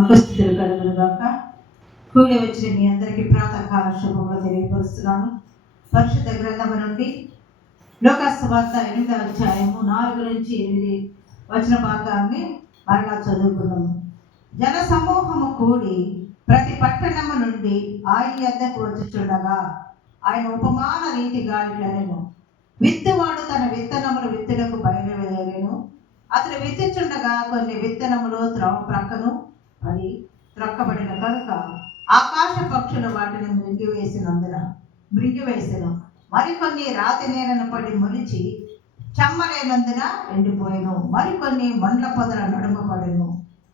ఉపస్థితులు కలుగునుగాక. కూడి వచ్చిన మీ అందరికీ ప్రాతకాల శుభములు తెలియపరుస్తున్నాను. పరిశుద్ధ గ్రంథము నుండి లోకాసువార్త 8వ అధ్యాయము 4 నుంచి 8 వచన భాగాన్ని మరలా చదువుకున్నాము. జన సమూహము కూడి ప్రతి పట్టణము నుండి ఆయన యొద్దకు వచ్చుచుండగా ఆయన ఉపమాన రీతిగా ఇట్లనెను. విత్తువాడు తన విత్తనములు విత్తుటకు బయలువెళ్ళెను. అతడు విత్తుచుండగా కొన్ని విత్తనములు త్రోవ ప్రక్కను అది త్రొక్కబడిన కనుక ఆకాశ పక్షులు వాటిని మృంగివేసెను. మరికొన్ని రాతి నేలను పడి మొలిచి చెమ్మలేనందున ఎండిపోయెను. మరికొన్ని మొండ్ల పొదల నడుమ పడెను.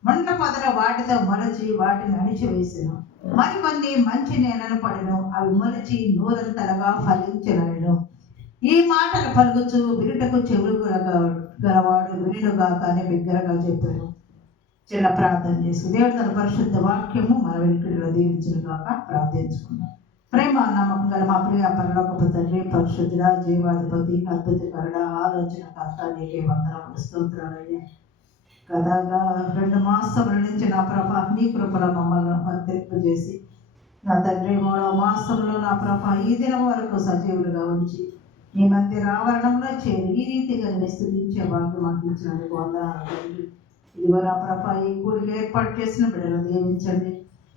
మొండ్ల పొదల వాటితో మొలచి వాటిని అణిచివేసెను. మరికొన్ని మంచి నేలను పడెను. అవి మొలిచి నూరంతలుగా ఫలించలేను. ఈ మాటలు పలుకుచు వినుటకు చెవులు గలవాడు వినుగాక అని బిగ్గరగా చెప్పాడు. చిన్న ప్రార్థన చేసి దేవుడు తన పరిశుద్ధ వాక్యము మన వెనుకలో దీవించుగాక. ప్రార్థించుకున్నాం. ప్రేమ నమ్మకం గల మా ప్రియ పరలోకపు తండ్రి, పరిశుద్ధుడ, జీవాధిపతి, అద్భుతకరుడ, ఆలోచనకర్త, నీకే వందనములు, స్తోత్రాలయ్యా. గతగా 2 మాసముల నుంచి నా ప్రభ నీ కృపలో మమ్మల్ని వర్తింపజేసి నా తండ్రి 3వ మాసంలో నా ప్రభ ఈ దినం వరకు సజీవులుగా ఉంచి నీ మందిర ఆవరణంలో చేరి ఈ రీతిగా స్థుతించే భాగ్యం మాకు ఇచ్చినందుకు వందనాలు తండ్రి. ఇదిగో నా ప్రభ ఈ కూడికి ఏర్పాటు చేసిన బిడ్డలు దీవించండి.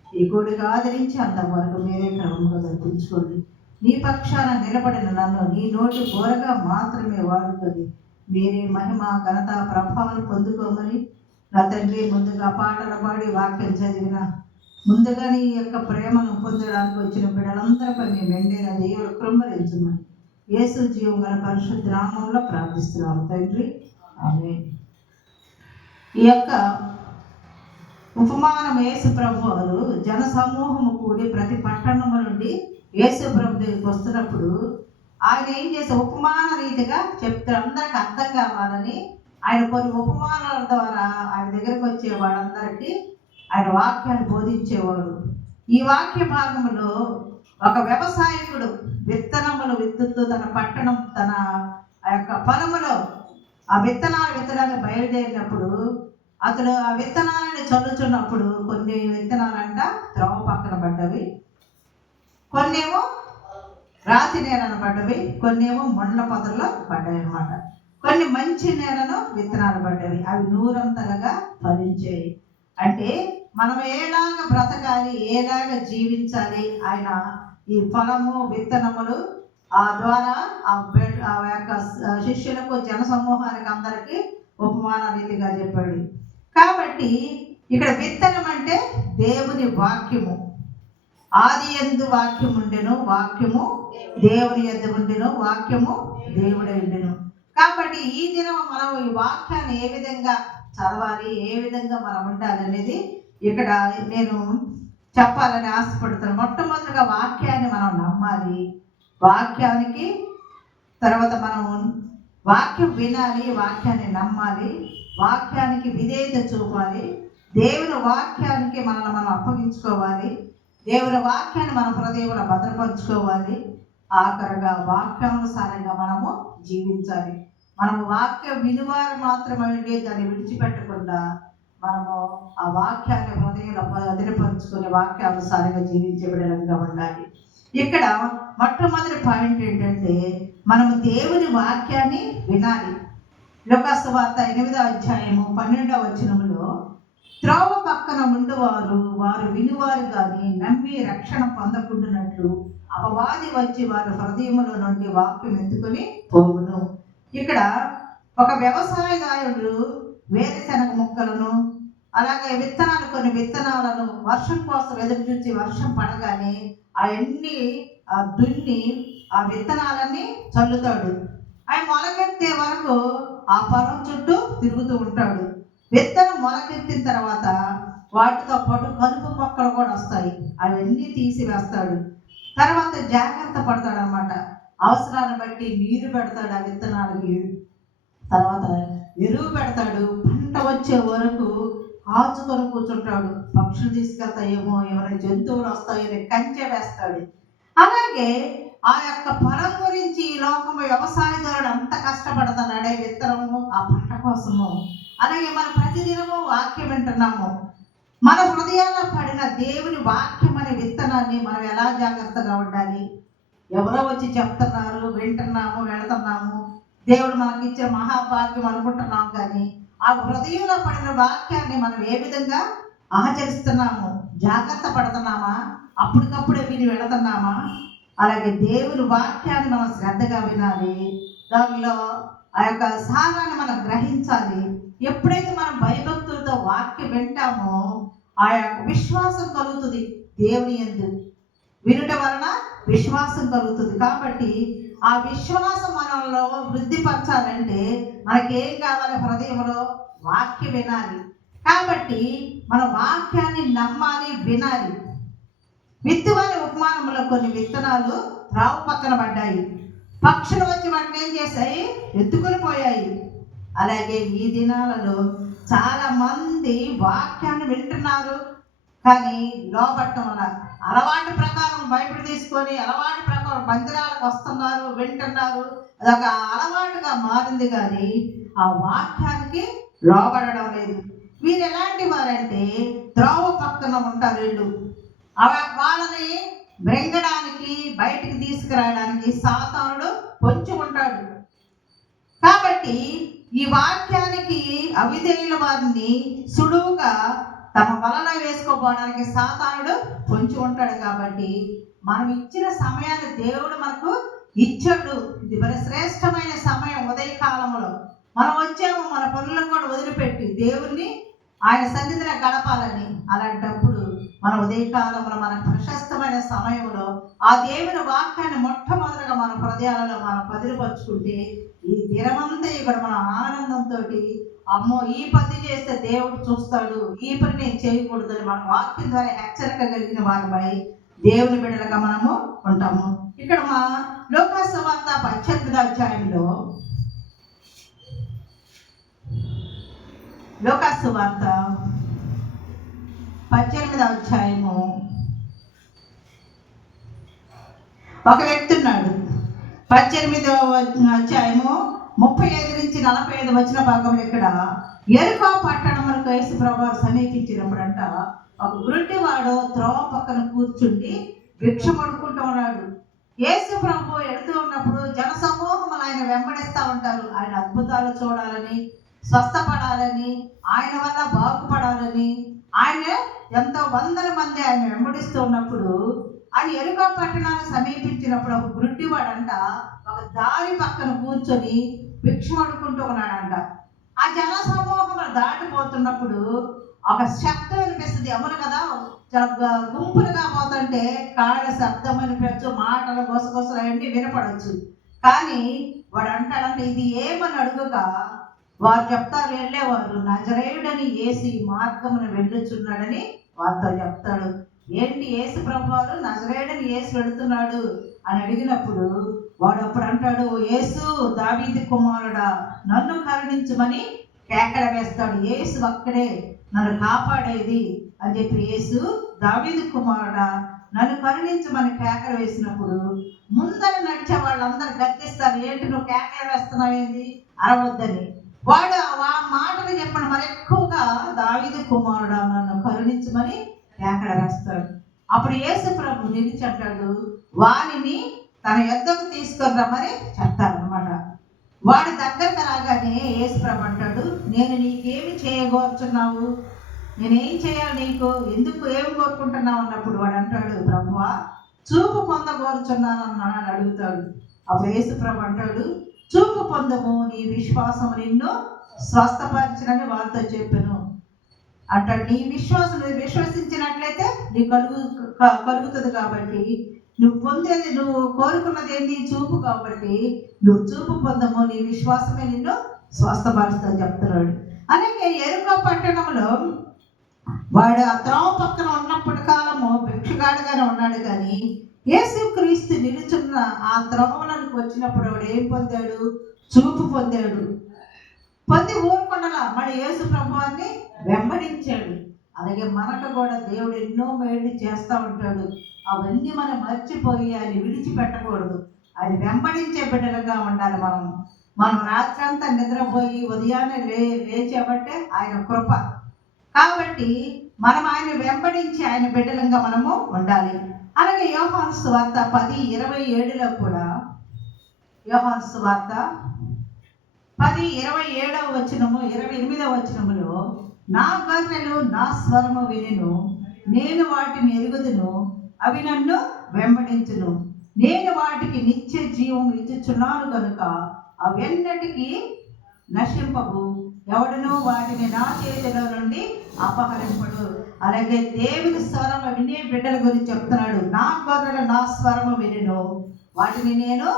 ఈ కూడికి ఆదరించి అంతవరకు మీరే క్రమంగా జరిపించుకోండి. నీ పక్షాన నిలబడిన నన్ను నీ నోటి బోరగా మాత్రమే వాడుకొని మీరే మహిమ, ఘనత, ప్రభావాలు పొందుకోమని నా తండ్రి ముందుగా పాటలు పాడి వాక్యం చదివిన ముందుగా నీ యొక్క ప్రేమను పొందడానికి వచ్చిన బిడ్డలందరిపై మీ మెండైన దేవుడు కృమ్మరించమని యేసు జీవం గల పరిశుద్ధ నామంలో ప్రార్థిస్తున్నాము తండ్రి, ఆమేన్. ఈ యొక్క ఉపమానం యేసు ప్రభు వారు జన సమూహము కూడి ప్రతి పట్టణము నుండి యేసు ప్రభు దగ్గరికి వస్తున్నప్పుడు ఆయన ఏం చేసే ఉపమాన రీతిగా చెప్తే అందరికి అర్థం కావాలని ఆయన కొన్ని ఉపమానాల ద్వారా ఆయన దగ్గరకు వచ్చే వాళ్ళందరికీ ఆయన వాక్యాన్ని బోధించేవాడు. ఈ వాక్య భాగంలో ఒక వ్యవసాయకుడు విత్తనములు విత్తుతూ తన పట్టణం తన ఆ యొక్క పొలములో ఆ విత్తనాలు విత్తడానికి బయలుదేరినప్పుడు అతడు ఆ విత్తనాలని చల్లుచున్నప్పుడు కొన్ని విత్తనాలంట త్రోవ పక్కన పడ్డవి, కొన్నేమో రాతి నేలను పడ్డవి, కొన్నేమో మొండ్ల పొదల్లో పడ్డాయి అన్నమాట. కొన్ని మంచి నేలను విత్తనాలు పడ్డవి, అవి నూరంతలుగా ఫలించాయి. అంటే మనం ఏలాగా బ్రతకాలి, ఏలాగా జీవించాలి, ఆయన ఈ ఫలము విత్తనములు ఆ ద్వారా ఆ యొక్క శిష్యులకు జన సమూహానికి అందరికీ ఉపమాన రీతిగా చెప్పాడు. కాబట్టి ఇక్కడ విత్తనం అంటే దేవుని వాక్యము. ఆది యందు వాక్యం ఉండెను, వాక్యము దేవుని యొద్ద ఉండెను, వాక్యము దేవుడే ఉండెను. కాబట్టి ఈ దినం మనం ఈ వాక్యాన్ని ఏ విధంగా చదవాలి, ఏ విధంగా మనం ఉండాలి అనేది ఇక్కడ నేను చెప్పాలని ఆశపడుతున్నాను. మొట్టమొదటిగా వాక్యాన్ని మనం నమ్మాలి. వాక్యానికి తర్వాత మనం వాక్యం వినాలి, వాక్యాన్ని నమ్మాలి, వాక్యానికి విధేయత చూపాలి, దేవుని వాక్యానికి మనల్ని మనం అప్పగించుకోవాలి, దేవుని వాక్యాన్ని మన హృదయంలో భద్రపరుచుకోవాలి, ఆఖరిగా వాక్యానుసారంగా మనము జీవించాలి. మనము వాక్య వినివారు మాత్రమే దాన్ని విడిచిపెట్టకుండా మనము ఆ వాక్యాన్ని హృదయంలో భద్రపరుచుకుని వాక్యానుసారంగా జీవించే విధంగా ఉండాలి. ఇక్కడ మొట్టమొదటి పాయింట్ ఏంటంటే మనము దేవుని వాక్యాన్ని వినాలి. లోకాసువార్త 8వ అధ్యాయము 12వ వచనములో త్రోవ పక్కన ఉండేవారు వారు వినువారు కానీ నమ్మి రక్షణ పొందకుండానట్లు అపవాది వచ్చి వారి హృదయములో నుండి వాక్యం ఎత్తుకొని పోవును. ఇక్కడ ఒక వ్యవసాయదారుడు వేరుశనగ మొక్కలను అలాగే విత్తనాలు కొన్ని విత్తనాలను వర్షం కోసం ఎదురు చూసి వర్షం పడగానే అవన్నీ దున్ని ఆ విత్తనాలన్నీ చల్లుతాడు. అవి మొలకెత్తే వరకు ఆ పొలం చుట్టూ తిరుగుతూ ఉంటాడు. విత్తనం మొలకెత్తిన తర్వాత వాటితో పాటు కలుపు మొక్కలు కూడా వస్తాయి, అవన్నీ తీసివేస్తాడు. తర్వాత జాగ్రత్త పడతాడు అన్నమాట. అవసరాన్ని బట్టి నీరు పెడతాడు ఆ విత్తనాలకి, తర్వాత ఎరువు పెడతాడు. పంట వచ్చే వరకు కాచుకొని కూర్చుంటాడు. పక్షులు తీసుకెళ్తాయేమో, ఏమైనా జంతువులు వస్తాయని కంచె వేస్తాడు. అలాగే ఆ యొక్క పొలం గురించి ఈ లోకంలో వ్యవసాయదారుడు అంత కష్టపడుతున్నాడే విత్తనము ఆ పంట కోసము. అలాగే మనం ప్రతిదినము వాక్యం వింటున్నాము. మన హృదయాల్లో పడిన దేవుని వాక్యం అనే విత్తనాన్ని మనం ఎలా జాగ్రత్తగా ఉండాలి? ఎవరో వచ్చి చెప్తున్నారు, వింటున్నాము, వెళుతున్నాము, దేవుడు మనకి ఇచ్చిన మహాభాగ్యం అనుకుంటున్నాం. కానీ ఆ హృదయంలో పడిన వాక్యాన్ని మనం ఏ విధంగా ఆచరిస్తున్నాము? జాగ్రత్త పడుతున్నామా? అప్పటికప్పుడే విని వెళుతున్నామా? అలాగే దేవుని వాక్యాన్ని మనం శ్రద్ధగా వినాలి. దానిలో ఆ యొక్క సారాన్ని మనం గ్రహించాలి. ఎప్పుడైతే మనం భయభక్తులతో వాక్యం వింటామో ఆ యొక్క విశ్వాసం కలుగుతుంది. దేవుని యందు వినుట వలన విశ్వాసం కలుగుతుంది. కాబట్టి ఆ విశ్వాసం మనలో వృద్ధిపరచాలంటే మనకేం కావాలి? హృదయంలో వాక్యం వినాలి. కాబట్టి మన వాక్యాన్ని నమ్మాలి, వినాలి. విత్తువాని ఉపమానంలో కొన్ని విత్తనాలు రావు పక్కన పడ్డాయి. పక్షులు వచ్చి వాటిని ఏం చేశాయి? ఎత్తుకుని పోయాయి. అలాగే ఈ దినాలలో చాలా మంది వాక్యాన్ని వింటున్నారు, కానీ లోబట్టం వల్ల అలవాటు ప్రకారం బైబిల్ తీసుకొని అలవాటు ప్రకారం మందిరాలకు వస్తున్నారు, వింటున్నారు. అదొక అలవాటుగా మారింది, కానీ ఆ వాక్యానికి లోబడడం లేదు. వీరు ఎలాంటి వారంటే త్రోవ పక్కన ఉంటారు. వీళ్ళు వాళ్ళని బ్రెంగడానికి, బయటికి తీసుకురావడానికి సాతానుడు పొంచి ఉంటాడు. కాబట్టి ఈ వాక్యానికి అవిధేయుల వారిని సులువుగా తమ వలలో వేసుకోపోవడానికి సాతానుడు పొంచి ఉంటాడు. కాబట్టి మనం ఇచ్చిన సమయాన్ని దేవుడు మనకు ఇచ్చాడు. ఇది మరి శ్రేష్టమైన సమయం. ఉదయకాలంలో మనం వచ్చాము, మన పనులను కూడా వదిలిపెట్టి దేవుణ్ణి ఆయన సన్నిధిలో గడపాలని. అలాంటప్పుడు మన ఉదయకాలంలో మన ప్రశస్తమైన సమయంలో ఆ దేవుని వాక్యాన్ని మొట్టమొదటిగా మన హృదయాలలో మనం పదిలిపరుచుకుంటే ఈ దినమంతా ఇక్కడ మనం ఆనందంతో, అమ్మో ఈ పని చేస్తే దేవుడు చూస్తాడు, ఈ పని నేను చేయకూడదని మన వాక్యం ద్వారా హెచ్చరిక కలిగిన వారిపై దేవుని బిడ్డలుగా మనము ఉంటాము. ఇక్కడ మా లూకా సువార్త 18వ అధ్యాయంలో, లూకా సువార్త 18వ అధ్యాయము, ఒక వ్యక్తి ఉన్నాడు. 18వ అధ్యాయము 35 నుంచి 45 వచ్చిన భాగంలో ఇక్కడ యెరికో పట్టణమునకు యేసు ప్రభువు సమీపించినప్పుడంట ఒక గుడ్డివాడు త్రోవ పక్కన కూర్చుండి భిక్షం అడుక్కుంటూ ఉన్నాడు. యేసు ప్రభువు వెళుతూ ఉన్నప్పుడు జన సమూహములు ఆయన వెంబడిస్తూ ఉంటారు. ఆయన అద్భుతాలు చూడాలని, స్వస్థపడాలని, ఆయన వల్ల బాగుపడాలని. ఆయన ఎంతో వందల మంది ఆయన వెంబడిస్తూ ఉన్నప్పుడు ఆయన యెరికో పట్టణాన్ని సమీపించినప్పుడు ఒక గుడ్డివాడంట ఒక దారి పక్కన కూర్చొని భిక్షం అడుక్కుంటూ ఉన్నాడంట. ఆ జన సమూహం దాటిపోతున్నప్పుడు ఒక శబ్దం వినిపిస్తుంది. ఎవరు కదా, గుంపులుగా పోతుంటే కాళ్ళ శబ్దం వినిపించచ్చు, మాటలు గొసగొసలు అవన్నీ వినపడవచ్చు. కానీ వాడు అంటాడంటే ఇది ఏమని అడుగుగా వారు చెప్తారు, వెళ్ళేవారు నజరేయుడని యేసు ఈ మార్గమున వెళ్ళుచున్నాడని వారితో చెప్తాడు. ఏంటి యేసు ప్రభువారు నజరేయుడని యేసు వెళుతున్నాడు అని అడిగినప్పుడు వాడు అప్పుడు అంటాడు, యేసు దావీదు కుమారుడా నన్ను కరుణించమని కేకల వేస్తాడు. యేసు అక్కడే నన్ను కాపాడేది అని చెప్పి, యేసు దావీదు కుమారుడా నన్ను కరుణించమని కేకలు వేసినప్పుడు ముందర నడిచే వాళ్ళందరూ గర్తిస్తారు, ఏంటి నువ్వు కేకలు వేస్తున్నావేంది, అరవద్దని. వాడు ఆ మాటలు చెప్పండి మరి ఎక్కువగా దావీదు కుమారుడా నన్ను కరుణించమని కేకలు వేస్తాడు. అప్పుడు యేసు ప్రభు నిలిచి అంటాడు, వానిని తన యొద్దకు తీసుకొని రమ్మని చెప్తారనమాట. వాడి దగ్గరకు రాగానే యేసు ప్రభు అంటాడు, నేను నీకేమి చేయగోరుచున్నావు, నేనేం చేయాలి నీకు, ఎందుకు ఏం కోరుకుంటున్నావు అన్నప్పుడు వాడు అంటాడు, ప్రభువా చూపు పొందగోరుచున్నాను అన్నాడు అడుగుతాడు. అప్పుడు యేసు ప్రభు అంటాడు, చూపు పొందము, నీ విశ్వాసము నిన్ను స్వస్థపరచునని వారితో చెప్పాను అంటాడు. నీ విశ్వాసం విశ్వసించినట్లయితే నీకు కలుగుతుంది. కాబట్టి నువ్వు పొందేది, నువ్వు కోరుకున్నది ఏంటి, చూపు. కాబట్టి నువ్వు చూపు పొందము, నీ విశ్వాసమే నిన్ను స్వస్థపరుస్తుందని చెప్తున్నాడు. అలాగే యెరికో పట్టణంలో వాడు ఆ త్రోవ పక్కన ఉన్నప్పటి కాలము భిక్షగాడుగానే ఉన్నాడు. కానీ యేసుక్రీస్తు నిలుచున్న ఆ త్రోవలకు వచ్చినప్పుడు వాడు ఏం పొందాడు, చూపు పొందాడు. పొంది ఊరుకుండలా మరి యేసు ప్రభువాన్ని వెంబడించాడు. అలాగే మనకు కూడా దేవుడు ఎన్నో మేళ్ళు చేస్తూ ఉంటాడు. అవన్నీ మనం మర్చిపోయి ఆయన విడిచిపెట్టకూడదు. ఆయన వెంబడించే బిడ్డలుగా ఉండాలి. మనం రాత్రంతా నిద్రపోయి ఉదయాన్నే లేచేబట్టే ఆయన కృప. కాబట్టి మనం ఆయన వెంబడించి ఆయన బిడ్డలంగా మనము ఉండాలి. అలాగే యోహాను సువార్త 10:27లో కూడా, యోహాను సువార్త 10:27వ వచనము 28వ వచనములో, నా గొర్రెలు నా స్వరము వినును, నేను వాటిని ఎరుగుదును, అవి నన్ను వెంబడించును, నేను వాటికి నిత్య జీవం ఇచ్చుచున్నాను కనుక అవెన్నటికీ నశింపవు, ఎవడును వాటిని నా చేతిలో నుండి అపహరింపడు. అలాగే దేవుని స్వరము వినే బిడ్డల గురించి చెప్తున్నాడు. నా గొర్రెలు నా స్వరము వినును, వాటిని నేను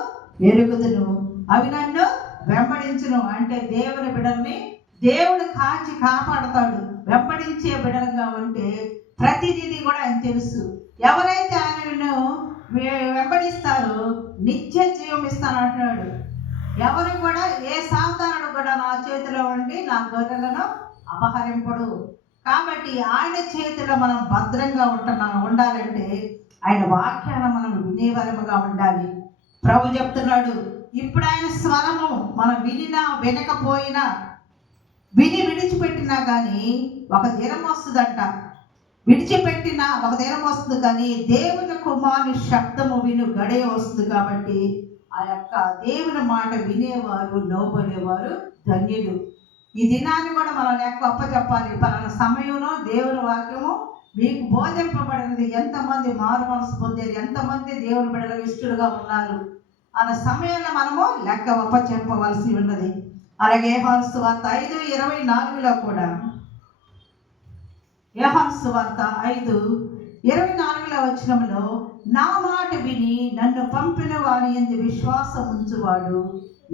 ఎరుగుదును, అవి నన్ను వెంబడించును. అంటే దేవుని బిడ్డల్ని దేవుడు కాచి కాపాడతాడు. వెంబడించే బిడ్డలుగా ఉంటే ప్రతిదీ కూడా ఆయన తెలుసు. ఎవరైతే ఆయనను వెంబడిస్తారో నిత్య జీవం ఇస్తానంటున్నాడు. ఎవరు కూడా, ఏ సాతానుడు కూడా నా చేతిలో ఉండి నా గొర్రెలను అపహరింపడు. కాబట్టి ఆయన చేతిలో మనం భద్రంగా ఉండాలంటే ఆయన వాక్యాన్ని మనం వినేవరముగా ఉండాలి. ప్రభు చెప్తున్నాడు, ఇప్పుడు ఆయన స్వరము మనం వినినా వినకపోయినా, విడిచిపెట్టినా కానీ ఒక దినం వస్తుందంట. విడిచిపెట్టిన ఒక దినం వస్తుంది, కానీ దేవుని కుమారుని శబ్దము విను గడియ వస్తుంది. కాబట్టి ఆ యొక్క దేవుని మాట వినేవారు, లోబడేవారు ధన్యులు. ఈ దినాన్ని కూడా మనం లెక్క అప్పచెప్పాలి. పలానా సమయంలో దేవుని వాక్యము మీకు బోధింపబడినది, ఎంతమంది మారు మనసు పొందేది, ఎంతమంది దేవుని బిడ్డలకు ఇష్టలుగా ఉన్నారు అన్న సమయంలో మనము లెక్క అప్పచెప్పవలసి ఉన్నది. అలాగే యోహాను సువార్త 5:24లో కూడా, యోహాను సువార్త 5:24 వచనంలో, నా మాట విని నన్ను పంపిన వాని యందు విశ్వాసం ఉంచువాడు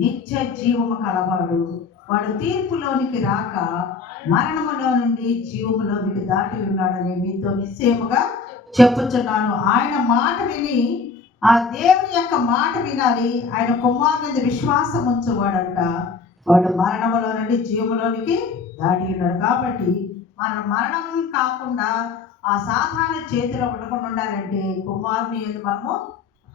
నిత్య జీవము కలవాడు, వాడు తీర్పులోనికి రాక మరణములో నుండి జీవములోనికి దాటి ఉన్నాడని మీతో నిశ్చయముగా చెప్పుచున్నాను. ఆయన మాట విని, ఆ దేవుని యొక్క మాట వినాలి. ఆయన కుమారుని విశ్వాసం ఉంచువాడంట, వాడు మరణములో నుండి జీవములోనికి దాటి ఉన్నాడు. కాబట్టి మన మరణం కాకుండా ఆ సాతాను చేతిలో ఉండకుండా ఉండాలంటే కుమారుని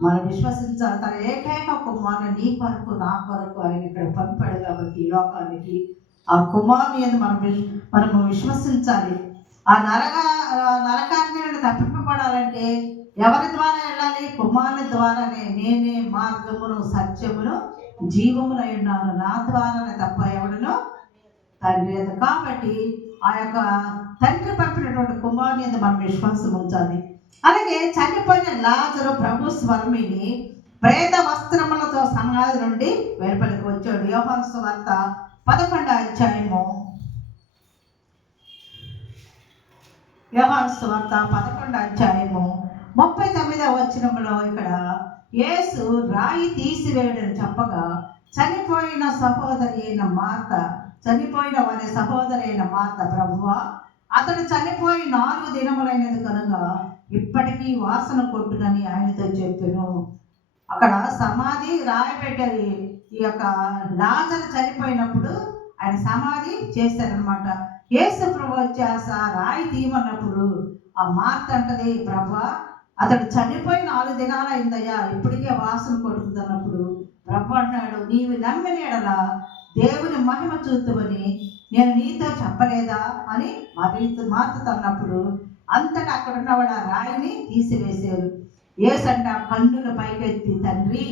మనం విశ్వసించాలి. తన ఏకైక కుమారుని నీ కొరకు నా కొరకు ఆయన ఇక్కడ పంపాడు. కాబట్టి ఈ లోకానికి ఆ కుమారుని మనము విశ్వసించాలి. ఆ నరకాన్ని తప్పింపబడాలంటే ఎవరి ద్వారా వెళ్ళాలి? కుమారుని ద్వారానే. నేనే మార్గమును సత్యమును జీవమునై ఉన్నాను, నా ద్వారానే తప్ప ఎవడును తండ్రి లేదు. కాబట్టి ఆ యొక్క తండ్రి పంపినటువంటి కుమారుని యందు మనం విశ్వాసం ఉంచాలి. అలాగే చనిపోయిన లాజరు ప్రభు స్వర్మిని ప్రేత వస్త్రములతో సమాధి నుండి వెలుపలికి వచ్చాడు. యోహాను సువార్త 11వ అధ్యాయము, యోహాను సువార్త 11వ అధ్యాయము 39వ వచనంలో ఇక్కడ యేసు రాయి తీసివేయడని చెప్పగా, చనిపోయిన వారి సహోదరి అయిన మార్త, ప్రభువా అతడు చనిపోయి 4 దినములైనది కనుక ఇప్పటికీ వాసన కొట్టునని ఆయనతో చెప్పాను. అక్కడ సమాధి రాయి పెట్టారు. ఈ యొక్క లాజరు చనిపోయినప్పుడు ఆయన సమాధి చేశారనమాట. యేసు ప్రభు వచ్చేసా రాయి తీయమన్నప్పుడు ఆ మార్త అంటది, ప్రభువా అతడు చనిపోయి 4 దినాలు అయిందయ్యా, ఇప్పటికే వాసన కొడుతుంది అన్నప్పుడు ప్రభు అంటున్నాడు, నీవు నమ్మిన ఎడల దేవుని మహిమ చూద్దామని నేను నీతో చెప్పలేదా అని మార్త అన్నప్పుడు అంతటా అక్కడ ఉన్నవాడు ఆ రాయిని తీసివేశారు. యేసంట కన్నుల పైకెత్తి, తండ్రి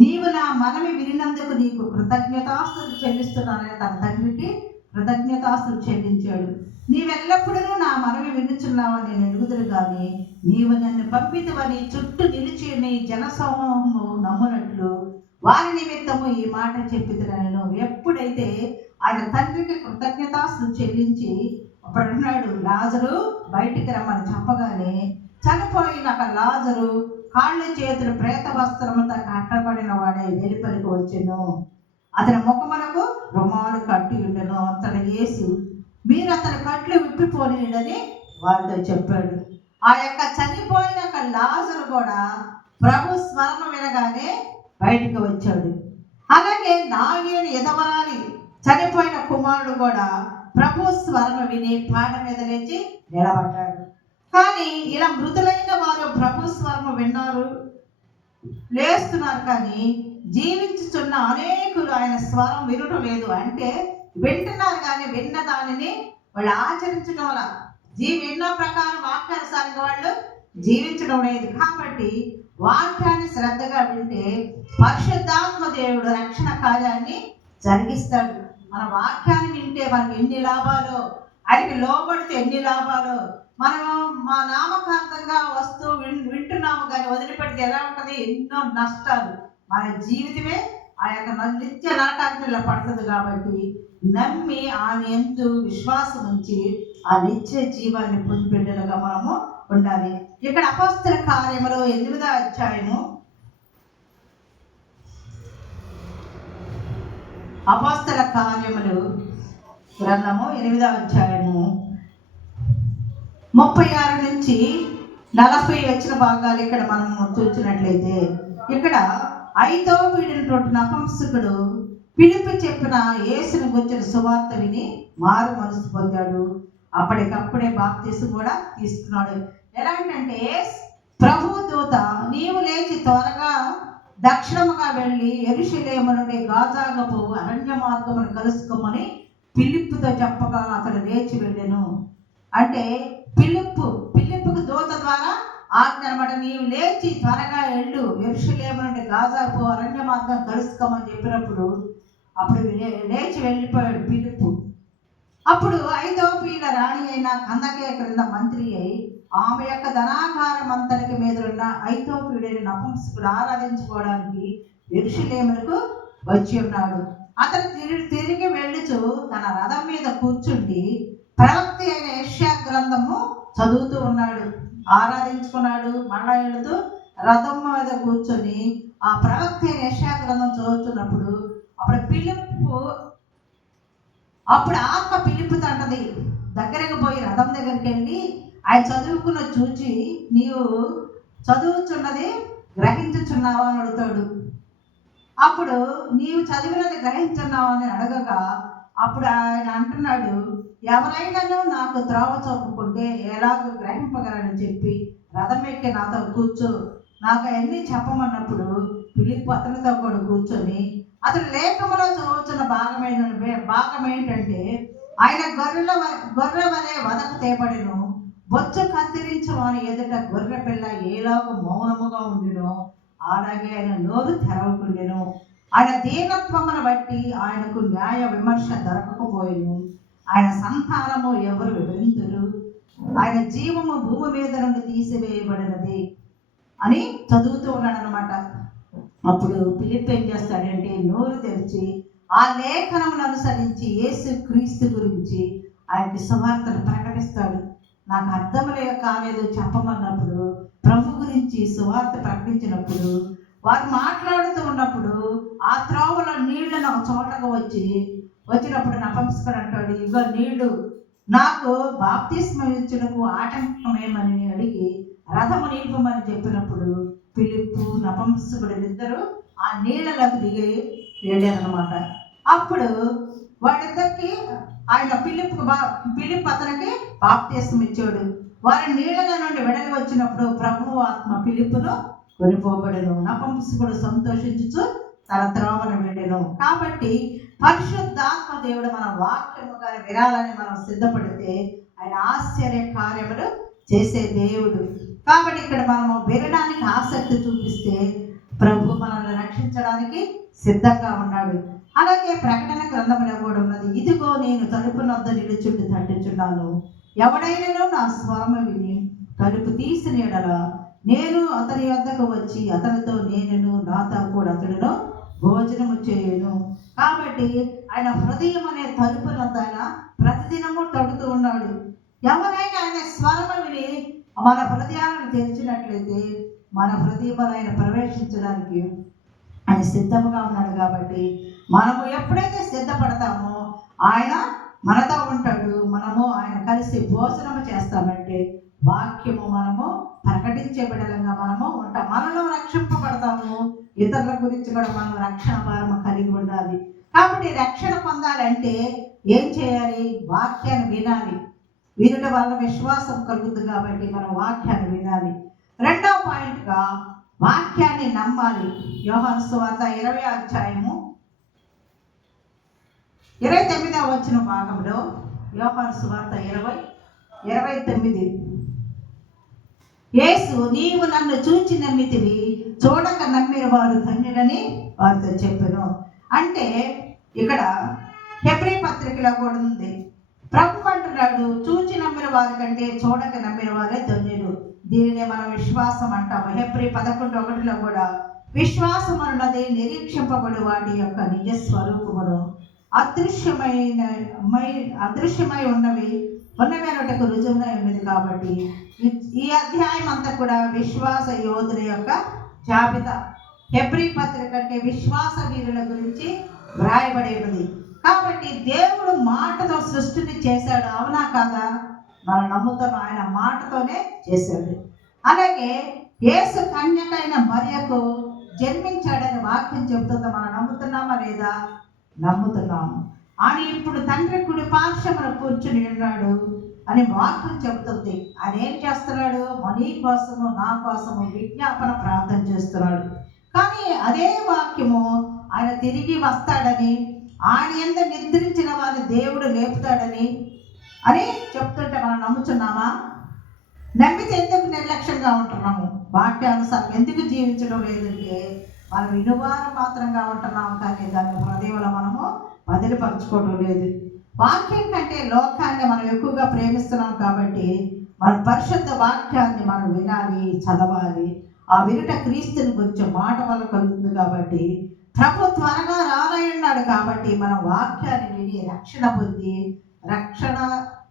నీవు నా మనవి వినినందుకు నీకు కృతజ్ఞతాస్తులు చెల్లిస్తున్నానని తన తండ్రికి కృతజ్ఞతాస్తులు చెల్లించాడు. నీవెల్లప్పుడూ నా మనవి వినుచున్నావని నేను ఎరుగుదురు, కానీ నీవు నన్ను పంపితవని చుట్టూ నిలిచి నీ జనసమూహము నమ్మునట్లు వారి నిమిత్తము ఈ మాట చెప్పిదనను. ఎప్పుడైతే ఆయన తండ్రికి కృతజ్ఞతాస్తులు చెల్లించి అప్పుడున్నాడు, లాజరు బయటికి రమ్మని చెప్పగానే చనిపోయిన లాజరు కాళ్ళు చేతులు ప్రేత వస్త్రముతో కట్టబడిన వాడే వెలుపలికి వచ్చెను. అతని ముఖమునకు రుమాలు కట్టి ఉండెను. అతను యేసు, మీరు అతని కట్లు విప్పిపోనీడని వారితో చెప్పాడు. ఆ యొక్క చనిపోయిన లాజరు కూడా ప్రభు స్మరణ వినగానే బయటకు వచ్చాడు. అలాగే నాగేని ఎదవరాలి చనిపోయిన కుమారుడు కూడా ప్రభు స్వరము విని పాట మీద లేచి నిలబడ్డాడు. కానీ ఇలా మృతులైన వారు ప్రభు స్వరము విన్నారు, లేస్తున్నారు, కానీ జీవించుచున్న అనేకులు ఆయన స్వరం వినడం లేదు. అంటే వింటున్నారు కానీ విన్న దానిని వాళ్ళు ఆచరించడం వల్ల ఎన్నో ప్రకారం వాక్యానుసారంగా వాళ్ళు జీవించడం లేదు. కాబట్టి వాక్యాన్ని శ్రద్ధగా వింటే పరిశుద్ధాత్మ దేవుడు రక్షణ కార్యాన్ని జరిగిస్తాడు. మన వాక్యాన్ని వింటే మనకి ఎన్ని లాభాలు, ఆయనకి లోబడితే ఎన్ని లాభాలు. మనం మా నామకాంతంగా వస్తూ వింటున్నాము కానీ వదిలిపెడితే ఎలా ఉంటుంది? ఎన్నో నష్టాలు. మన జీవితమే ఆ యొక్క నిత్య నరకాగ్నిలో పడుతుంది. కాబట్టి నమ్మి ఆయన యందు విశ్వాసం ఉంచి ఆ నిత్య జీవాన్ని పొందిపెట్టేలాగా మనము ఉండాలి. ఇక్కడ అపోస్తల కార్యములు 8వ అధ్యాయము, అపోస్తల కార్యములు గ్రంథము 8వ అధ్యాయము 36 నుంచి 40 వచ్చిన భాగాలు ఇక్కడ మనం చూసినట్లయితే, ఇక్కడ ఐతోపీయుడైనటువంటి నపుంసకుడు ఫిలిప్పు చెప్పిన యేసును గురించిన సువార్త విని మారు మనసు పొందాడు. అప్పటికప్పుడే బాప్తీసు కూడా తీసుకున్నాడు. ఎలాంటంటే, ప్రభు దూత నీవు లేచి త్వరగా దక్షిణముగా వెళ్ళి యెరూషలేము నుండి గాజాగపు అరణ్య మార్గమును కలుసుకోమని ఫిలిప్పుతో చెప్పగా అతడు లేచి వెళ్ళెను. అంటే ఫిలిప్పుకు దూత ద్వారా ఆజ్ఞ అనమాట. నీవు లేచి త్వరగా వెళ్ళు, యెరూషలేము నుండి గాజాగపు అరణ్య మార్గం కలుసుకోమని చెప్పినప్పుడు అప్పుడు లేచి వెళ్ళిపోయాడు ఫిలిప్పు. అప్పుడు ఐతోపీయుల రాణి అయిన కందకే క్రింద మంత్రి అయి ఆమె యొక్క ధనాగారం అంతటికి మీద ఉన్న ఐతోపీయుడైన నపుంసకుడు ఆరాధించుకోవడానికి యెరూషలేమునకు వచ్చి ఉన్నాడు. అతను తిరిగి వెళ్ళుచు తన రథం మీద కూర్చుండి ప్రవక్త అయిన యెషయా గ్రంథము చదువుతూ ఉన్నాడు. ఆరాధించుకున్నాడు. మళ్ళా వెళుతూ రథం మీద కూర్చొని ఆ ప్రవక్త అయిన యెషయా గ్రంథం చదువుతున్నప్పుడు అప్పుడు ఆత్మ ఫిలిప్పుతో అంటది, దగ్గరకు పోయి రథం దగ్గరికి వెళ్ళి ఆయన చదువుకున్న చూచి నీవు చదువుచున్నది గ్రహించుచున్నావా అని అడుగుతాడు. అప్పుడు నీవు చదివినది గ్రహించున్నావా అని అడగగా అప్పుడు ఆయన అంటున్నాడు, ఎవరైనాను నాకు త్రోవ చూపుకుంటే ఎలాగో గ్రహింపగలని చెప్పి రథం ఎక్కి నాతో కూర్చో, నాకు అవన్నీ చెప్పమన్నప్పుడు ఫిలిప్పు అతనితో కూడా కూర్చొని అతను లేఖములో చదువుతున్న భాగం ఏంటంటే, ఆయన గొర్రె వలె వదకు తేబడిను, బొచ్చు కత్తిరించు అని ఎదుట గొర్రె పిల్ల ఏలాగూ మౌనముగా ఉండినో అలాగే ఆయన నోరు తెరవకుండెను. ఆయన దీనత్వమును బట్టి ఆయనకు న్యాయ విమర్శ దొరకకపోయేను. ఆయన సంతానము ఎవరు వివరింతురు, ఆయన జీవము భూమి మీద నుండి తీసివేయబడినది అని చదువుతూ ఉన్నాడు అనమాట. అప్పుడు ఫిలిప్పు ఏం చేస్తాడంటే నోరు తెరిచి ఆ లేఖనమును అనుసరించి యేసు క్రీస్తు గురించి ఆయనకి సువార్తను ప్రకటిస్తాడు. నాకు అర్థములే కాలేదు చెప్పమన్నప్పుడు ప్రభు గురించి సువార్త ప్రకటించినప్పుడు వారు మాట్లాడుతూ ఉన్నప్పుడు ఆ త్రోవలో నీళ్లను ఒక చోటకు వచ్చినప్పుడు నపుంసకుడు అంటాడు, ఇగో నీళ్లు, నాకు బాప్తిస్మం ఇచ్చుటకు ఆటంకమేమని అడిగి రథము నిలుపమని చెప్పినప్పుడు ఫిలిప్పు నపుంసకుడు ఇద్దరు ఆ నీళ్ళలోకి దిగి వెళ్ళారనమాట. అప్పుడు వాళ్ళిద్దరికి ఆయన ఫిలిప్పు అతనికి బాప్తిస్మం ఇచ్చాడు. వారి నీళ్ళలో నుండి వెడలి వచ్చినప్పుడు ప్రభువు ఆత్మ ఫిలిప్పును కొనిపోబడెను. నపుంసకుడు సంతోషించుచు తన త్రోవను వెళ్ళెను. కాబట్టి పరిశుద్ధాత్మ దేవుడు మన వాక్యముగా వినాలని మనం సిద్ధపడితే ఆయన ఆశ్చర్య కార్యములు చేసే దేవుడు. కాబట్టి ఇక్కడ మనము వినడానికి ఆసక్తి చూపిస్తే ప్రభు మనల్ని రక్షించడానికి సిద్ధంగా ఉన్నాడు. అలాగే ప్రకటన గ్రంథంలో కూడా ఉన్నది, ఇదిగో నేను తలుపు నొద్ద నిలుచుండి తట్టుచున్నాను, ఎవడైనా నా స్వరము విని తలుపు తీసిన ఎడల నేను అతని వద్దకు వచ్చి అతనితో నేను నాతో కూడా అతడిలో భోజనము చేయను. కాబట్టి ఆయన హృదయం అనే తలుపు నొద్ద ఆయన ప్రతిదినము తడుతూ ఉన్నాడు. ఎవరైనా ఆయన స్వరము విని మన హృదయాలను తెరిచినట్లయితే మన హృదయంలో ఆయన ప్రవేశించడానికి ఆయన సిద్ధంగా ఉన్నాడు. కాబట్టి మనము ఎప్పుడైతే సిద్ధపడతామో ఆయన మనతో ఉంటాడు. మనము ఆయన కలిసి భోజనము చేస్తామంటే వాక్యము మనము ప్రకటించే బిడ్డలంగా మనము ఉంటాం. మనలో రక్షింపబడతాము. ఇతరుల గురించి కూడా మనం రక్షణ భారము కలిగి ఉండాలి. కాబట్టి రక్షణ పొందాలంటే ఏం చేయాలి? వాక్యాన్ని వినాలి. వినుట వల్ల విశ్వాసం కలుగుతుంది. కాబట్టి మనం వాక్యాన్ని వినాలి. రెండవ పాయింట్గా వాక్యాన్ని నమ్మాలి. యోహాను సువార్త 20వ అధ్యాయము 29వ వచన భాగంలో యోహాను సువార్త 20 29. యేసు, నీవు నన్ను చూచి నమ్మితివి, చూడక నమ్మిన వారు ధన్యుడని వారితో చెప్పాను. అంటే ఇక్కడ హెబ్రీ పత్రికలో కూడా ఉంది. ప్రభు అంటున్నాడు, చూచి నమ్మిన వారి కంటే చూడక నమ్మిన వారే ధన్యులు. దీనినే మనం విశ్వాసం అంటాము. హెబ్రీ 11:1 కూడా, విశ్వాసం అన్నది నిరీక్షింపబడి వాటి యొక్క నిజ స్వరూపమును అదృశ్యమై ఉన్నవి ఉన్నట్టు రుజువునై ఉన్నది. కాబట్టి ఈ అధ్యాయం అంతా కూడా విశ్వాస యోధుల యొక్క జాబితా. హెబ్రీ పత్రిక అంటే విశ్వాస వీరుల గురించి వ్రాయబడి ఉన్నది. కాబట్టి దేవుడు మాటతో సృష్టిని చేశాడు, అవునా కాదా? మనం నమ్ముతాం, ఆయన మాటతోనే చేశాడు. అలాగే యేసు కన్యకైన మరియకు జన్మించాడని వాక్యం చెబుతుందా? మనం నమ్ముతున్నామా లేదా? నమ్ముతున్నాము. ఆయన ఇప్పుడు తండ్రి కుడి పార్శ్వమున కూర్చుని ఉన్నాడు అని వాక్యం చెబుతుంది. ఆయన ఏం చేస్తున్నాడు? నీ కోసము నా కోసము విజ్ఞాపన ప్రార్థన చేస్తున్నాడు. కానీ అదే వాక్యము ఆయన తిరిగి వస్తాడని, ఆయన యందు నిద్రించిన వారిని దేవుడు లేపుతాడని అని చెప్తుంటే మనం నమ్ముతున్నామా? నమ్మితే ఎందుకు నిర్లక్ష్యంగా ఉంటున్నాము? వాక్యానుసారం ఎందుకు జీవించడం లేదంటే మనం వినువారం మాత్రంగా ఉంటున్నాము, కానీ దాని హృదయంలో మనము బదిలిపరచుకోవడం లేదు. వాక్యం కంటే లోకాన్ని మనం ఎక్కువగా ప్రేమిస్తున్నాం కాబట్టి మన పరిశుద్ధ వాక్యాన్ని మనం వినాలి, చదవాలి. ఆ వినుట క్రీస్తుని గురించి మాట వల్ల కలుగుతుంది. కాబట్టి ప్రభు త్వరగా రానయ్యున్నాడు. కాబట్టి మనం వాక్యాన్ని విని రక్షణ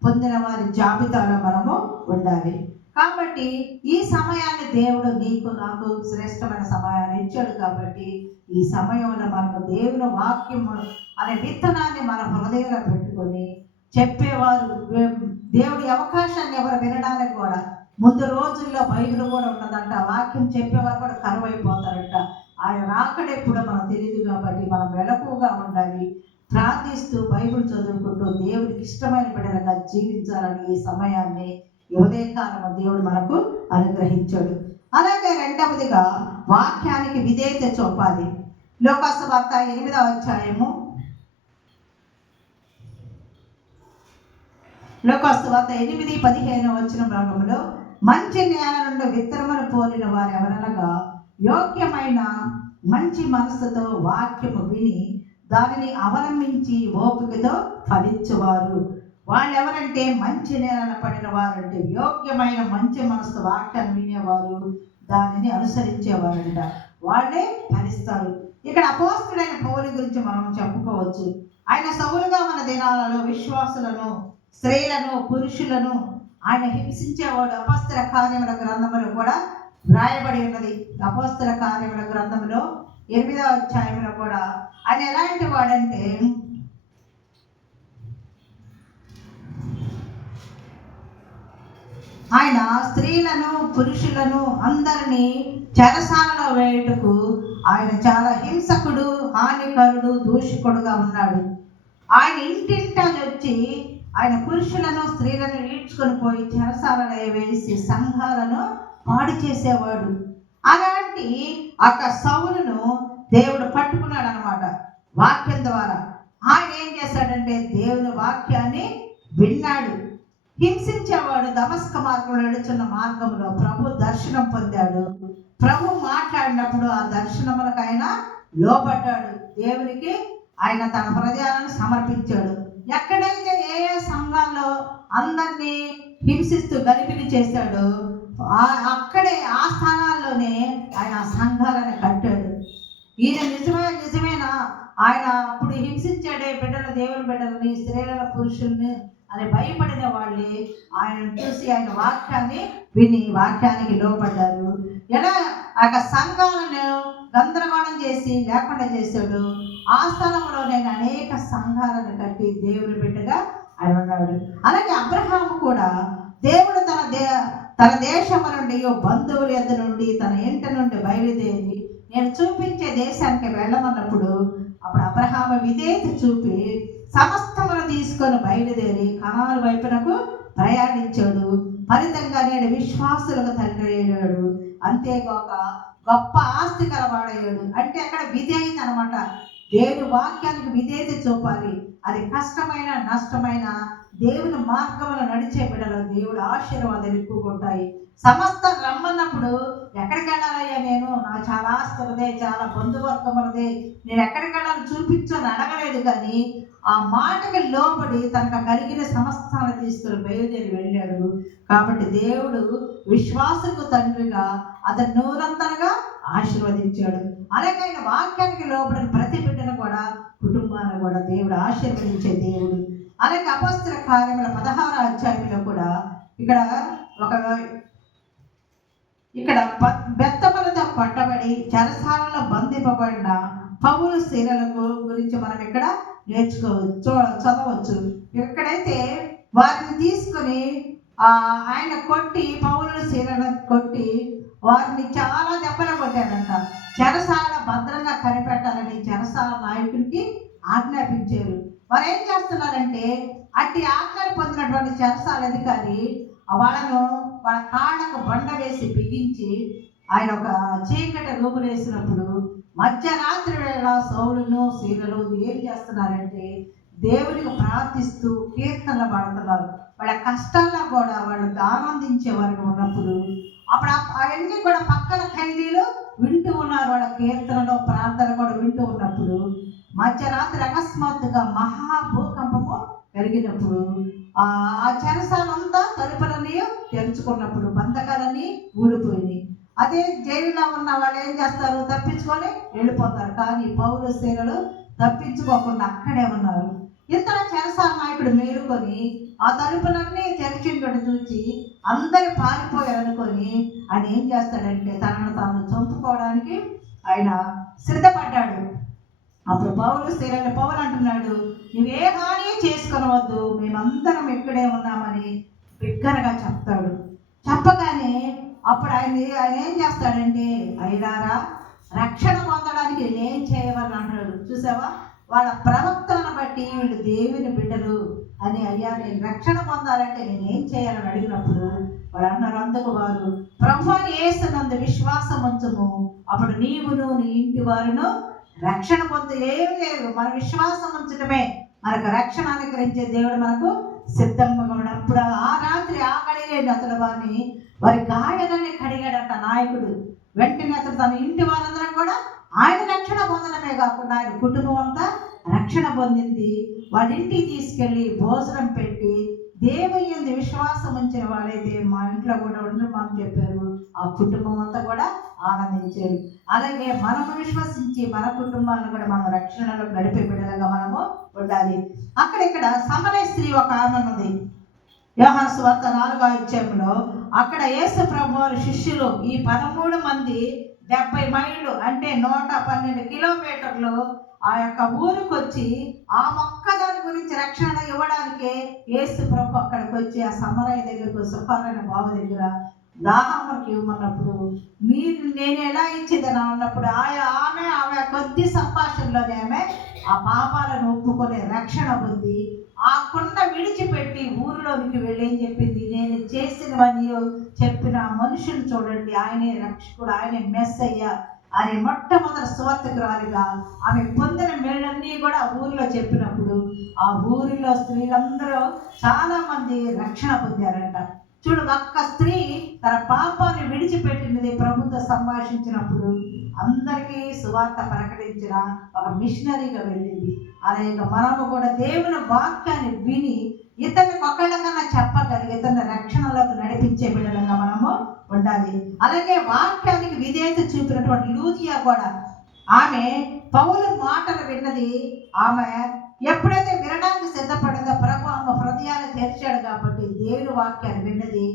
పొందిన వారి జాబితాలో మనము ఉండాలి. కాబట్టి ఈ సమయాన్ని దేవుడు నీకు నాకు శ్రేష్టమైన సమయాన్ని ఇచ్చాడు. కాబట్టి ఈ సమయంలో మనకు దేవుని వాక్యము అనే విత్తనాన్ని మన హృదయంలో పెట్టుకొని చెప్పేవారు, దేవుడి అవకాశాన్ని ఎవరు వినడానికి కూడా, ముందు రోజుల్లో బైబిల్ కూడా ఉన్నదంట, వాక్యం చెప్పేవారు కూడా కరువైపోతారంట. ఆయన రాకడెప్పుడో మనకు తెలియదు. కాబట్టి మనం మెలకువగా ఉండాలి, ప్రార్థిస్తూ బైబిల్ చదువుకుంటూ దేవుడికి ఇష్టమైన బిడ్డలుగా జీవించాలని ఈ సమయాన్ని ఉదయకాలం దేవుడు మనకు అనుగ్రహించాడు. అలాగే రెండవదిగా వాక్యానికి విధేయత చూపాలి. లోకాసువార్త 8వ అధ్యాయము, లోకాసువార్త 8:15 భాగంలో, మంచి నేల నుండి విత్తనమును పోలిన వారు ఎవరనగా యోగ్యమైన మంచి మనసుతో వాక్యము విని దానిని అవలంబించి ఓపికతో ఫలించువారు. వాళ్ళు ఎవరంటే మంచి నేలన పడిన వారంటే యోగ్యమైన మంచి మనసు వాక్యాన్ని వినేవారు, దానిని అనుసరించేవారంట. వాళ్ళే ఫలిస్తారు. ఇక్కడ అపోస్తుడైన పౌలు గురించి మనం చెప్పుకోవచ్చు. ఆయన సౌలుగా ఉన్న దినాలలో విశ్వాసులను, స్త్రీలను, పురుషులను ఆయన హింసించేవాడు. అపోస్తల కార్యముల గ్రంథములో కూడా వ్రాయబడి ఉన్నది. అపోస్తల కార్యముల గ్రంథంలో 8వ అధ్యాయంలో కూడా ఆయన ఎలాంటి వాడంటే, ఆయన స్త్రీలను, పురుషులను అందరినీ చెరసాలలో వేయుటకు ఆయన చాలా హింసకుడు, హానికరుడు, దూషకుడుగా ఉన్నాడు. ఆయన ఇంటింటా వచ్చి ఆయన పురుషులను, స్త్రీలను ఈడ్చుకొని పోయి చెరసాలలో వేసి సంఘాలను పాడు చేసేవాడు. అలాంటి ఒక సౌలును దేవుడు పట్టుకున్నాడు అన్నమాట వాక్యం ద్వారా. ఆయన ఏం చేశాడంటే దేవుని వాక్యాన్ని విన్నాడు. హింసించేవాడు దమస్క మార్గంలో నడుచున్న మార్గంలో ప్రభు దర్శనం పొందాడు. ప్రభు మాట్లాడినప్పుడు ఆ దర్శనములకు ఆయన లోబడ్డాడు. దేవునికి ఆయన తన హృదయాలను సమర్పించాడు. ఎక్కడైతే ఏ సంఘాల్లో అందరినీ హింసిస్తూ గలిబిలి చేశాడో అక్కడే ఆ స్థానాల్లోనే ఆయన సంఘాలను కట్టాడు. ఈయన నిజమేనా? ఆయన అప్పుడు హింసించాడే బిడ్డల, దేవుని బిడ్డలని, స్త్రీల, పురుషుల్ని అని భయపడిన వాళ్ళే ఆయన చూసి ఆయన వాక్యాన్ని విని వాక్యానికి లోపడ్డారు. ఎలా ఆ సంఘాలను గందరగోళం చేసి లేకుండా చేశాడు. ఆ స్థలంలో నేను అనేక సంఘాలను కట్టి దేవుని బిడ్డగా ఆయన ఉన్నాడు. అలాగే అబ్రహాము కూడా దేవుడు తన దేశం నుండి, బంధువుల యొద్ద నుండి, తన ఇంటి నుండి బయలుదేరి నేను చూపించే దేశానికి వెళ్ళమన్నప్పుడు అప్పుడు అబ్రహాము విధేయత చూపి సమస్తమును తీసుకొని బయలుదేరి కనాను వైపునకు ప్రయాణించాడు. ఫలితంగా నేడు విశ్వాసులకు తండ్రి అయ్యాడు. అంతేకాక గొప్ప ఆస్తి కలవాడయ్యాడు. అంటే అక్కడ విధేయత అనమాట. దేవుని వాక్యానికి విధేయత చూపాలి. అది కష్టమైన, నష్టమైన దేవుని మార్గంలో నడిచే బిడ్డలు దేవుడు ఆశీర్వాదాలు ఎక్కువగా ఉంటాయి. సమస్తం రమ్మన్నప్పుడు ఎక్కడికి వెళ్ళాలయ్యా, నేను నాకు చాలా ఆస్తి ఉన్నదే, చాలా బంధువర్గం ఉన్నది, నేను ఎక్కడికి వెళ్ళాలి చూపించని అడగలేదు. కానీ ఆ మాటకి లోబడి తనకు కలిగిన సమస్తాన్ని తీసుకుని బయలుదేరి వెళ్ళాడు. కాబట్టి దేవుడు విశ్వాసకు తండ్రిగా అతను నూరంతరగా ఆశీర్వదించాడు. అలాగే ఆయన వాక్యానికి లోబడిన ప్రతి బిడ్డను కూడా, కుటుంబాన్ని కూడా దేవుడు ఆశీర్వదించే దేవుడు. అలాగే అపొస్తలుల కార్యముల 16వ అధ్యాయంలో కూడా ఇక్కడ బెత్తములతో కొట్టబడి చెరసాలలో బంధింపబడిన పౌలు శీలలకు గురించి మనం ఇక్కడ చదవచ్చు. ఇక్కడైతే వారిని తీసుకొని ఆయన కొట్టి, పౌలు శీలను కొట్టి వారిని చాలా దెబ్బలు కొట్టారంట. చెరసాల భద్రంగా కనిపెట్టాలని చెరసాల నాయకుడికి ఆజ్ఞాపించారు. వారు ఏం చేస్తున్నారంటే, అట్టి ఆజ్ఞలు పొందినటువంటి చెరసాల అధికారి వాళ్ళ కాళ్ళకు బండ వేసి బిగించి ఆయన ఒక చీకటి రూపులు వేసినప్పుడు మధ్యరాత్రి వేళ సౌలును శీలను ఏం చేస్తున్నారంటే దేవునికి ప్రార్థిస్తూ కీర్తనలు పాడుతున్నారు. వాళ్ళ కష్టాల్లో కూడా వాళ్ళు ఆనందించే వారికి ఉన్నప్పుడు అప్పుడు అవన్నీ కూడా పక్కన ఖైదీలు వింటూ ఉన్నారు. వాళ్ళ కీర్తనలో ప్రార్థన కూడా వింటూ ఉన్నప్పుడు మధ్యరాత్రి అకస్మాత్తుగా మహాభూకంపము కలిగినప్పుడు ఆ చెరసాలంతా తలుపులన్నీ తెరుచుకున్నప్పుడు బంధకాలన్నీ ఊడిపోయినాయి. అదే జైలులో ఉన్న వాళ్ళు ఏం చేస్తారు, తప్పించుకొని వెళ్ళిపోతారు. కానీ పౌలు శీలలు తప్పించుకోకుండా అక్కడే ఉన్నారు. ఇంతలో చెరసాల నాయకుడు మేలుకొని ఆ తలుపులన్నీ తెరిచిండడు చూసి అందరు పారిపోయారనుకొని ఆయన ఏం చేస్తాడంటే తనను తాను చంపుకోవడానికి ఆయన సిద్ధపడ్డాడు. అప్పుడు పౌలు అంటున్నాడు, నువ్వే హాని చేసుకునవద్దు, మేమందరం ఇక్కడే ఉన్నామని బిగ్గరగా చెప్తాడు. చెప్పగానే అప్పుడు ఆయన ఏం చేస్తాడంటే, అయ్యారా రక్షణ పొందడానికి నేనేం చేయవని అంటాడు. చూసావా, వాళ్ళ ప్రవక్తలను బట్టి వీళ్ళు దేవుని బిడ్డలు అని, అయ్యా నేను రక్షణ పొందాలంటే నేనేం చేయాలని అడిగినప్పుడు వాడు అన్నారు, అందుకు వారు ప్రభువుని యేసునందు విశ్వాసం ఉంచుము, అప్పుడు నీవును నీ ఇంటి వారును రక్షణ పొందు. ఏం లేదు, మన విశ్వాసం ఉంచడమే మనకు రక్షణ అనుగ్రహించే దేవుడు మనకు సిద్ధంగా ఉన్నప్పుడు ఆ రాత్రి ఆ గడియలేడు అతడు వారి గాయాలన్నీ కడిగాడంట నాయకుడు. వెంటనే అతడు తన ఇంటి వారందరం కూడా ఆయన రక్షణ పొందడమే కాకుండా ఆయన కుటుంబం అంతా రక్షణ పొందింది. వాడి ఇంటికి తీసుకెళ్ళి భోజనం పెట్టి దేవుని యందు విశ్వాసం ఉంచిన వాడైతే మా ఇంట్లో కూడా ఉండమని చెప్పారు. ఆ కుటుంబం అంతా కూడా ఆనందించారు. అలాగే మనము విశ్వసించి మన కుటుంబాలను కూడా మనం రక్షణలో గడిపే బిడ్డలుగా మనము ఉండాలి. ఇక్కడ సమరయ స్త్రీ ఒక ఆమె ఉన్నది. యోహాను సువార్త 4వ అధ్యాయంలో అక్కడ యేసు ప్రభువారి శిష్యులు ఈ 13 మంది 70 మైళ్ళు అంటే 112 కిలోమీటర్లు ఆ యొక్క ఊరికి వచ్చి ఆ మొక్కదాని గురించి రక్షణ ఇవ్వడానికే యేసు ప్రభు అక్కడికి వచ్చి ఆ సమరయ దగ్గరకు, సుఖారైన బావ దగ్గర దాహంకి ఇవ్వమన్నప్పుడు నేను ఎలా ఇచ్చేదని అన్నప్పుడు ఆమె కొద్ది సంభాషణలోనే ఆమె ఆ పాపాలను ఒప్పుకొని రక్షణ పొంది ఆ కొండ విడిచిపెట్టి ఊరిలోనికి వెళ్ళి ఏం చెప్పింది, నేను చేసినవన్నీ చెప్పిన మనుషులు చూడండి, ఆయనే రక్షకుడు, ఆయనే మెస్సయ్య అని మొట్టమొదటి సువార్తికురాలిగా ఆమె పొందిన మేళ్ళన్నీ కూడా ఊరిలో చెప్పినప్పుడు ఆ ఊరిలో స్త్రీలందరూ చాలా మంది రక్షణ పొందారంట. చూడు, ఒక్క స్త్రీ తన పాపాన్ని విడిచిపెట్టినది ప్రభుతో సంభాషించినప్పుడు అందరికీ సువార్త ప్రకటించిన ఒక మిషనరీగా వెళ్ళింది. అలాగే మనము కూడా దేవుని వాక్యాన్ని విని ఇతరులకు ఒకళ్ళకన్నా చెప్పగలిగి ఇతరుల రక్షణలోకి నడిపించే బిడ్డలుగా మనము ఉండాలి. అలాగే వాక్యానికి విధేయత చూపినటువంటి లూదియా కూడా ఆమె పౌలు మాటలు విన్నది. ఆమె ఎప్పుడైతే వినడానికి సిద్ధపడిందో ప్రభు ఆమె హృదయాన్ని తెరిచాడు కాబట్టి దేవుని వాక్యాన్ని విన్నది.